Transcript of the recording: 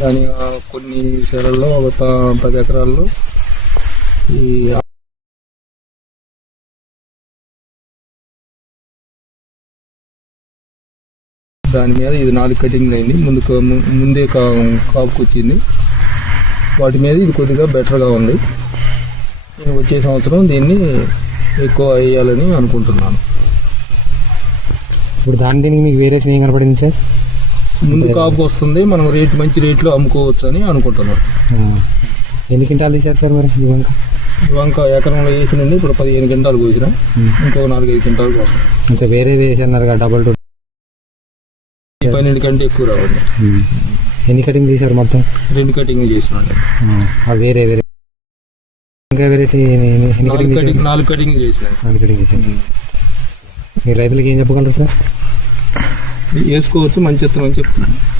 దాని కొన్ని సేలల్లో ఒక పది ఎకరాల్లో ఈ దాని మీద ఇది నాలుగు కటింగ్ అయింది. ముందు ముందే కా వచ్చింది వాటి మీద ఇది కొద్దిగా బెటర్గా ఉంది. నేను వచ్చే సంవత్సరం దీన్ని ఎక్కువ వేయాలని అనుకుంటున్నాను. ఇప్పుడు దాని దీనికి మీకు వేరే స్నేహం కనపడింది సార్? ముందు కాపుకి వస్తుంది మనం రేట్ మంచి రేట్లో అమ్ముకోవచ్చు అని అనుకుంటున్నాం. ఎన్ని క్వింటాలు తీశారు సార్ మరి ఈ వంక? వంక ఎకరంలో వేసినది ఇప్పుడు పదిహేను గంటలు కోసిన. ఇంకో నాలుగైదు గంటలు కోసం ఇంకా వేరే వేసన్నారు కదా డబల్ టూ పన్నెండు కంటే ఎక్కువ రావండి. ఎన్ని కటింగ్ తీశారు మొత్తం? రెండు కటింగ్ చేసినండి వేరే వేరే ఇంకా వెరైటీ నాలుగు కటింగ్ కటింగ్ తీశారు? నాలుగు కటింగ్ చేసినాను నాలుగు కటింగ్ చేశారు. మీరు రైతులకు ఏం చెప్పగలరు సార్? వేసుకోవచ్చు మంచి ఇత్తనం అని చెప్తున్నాను.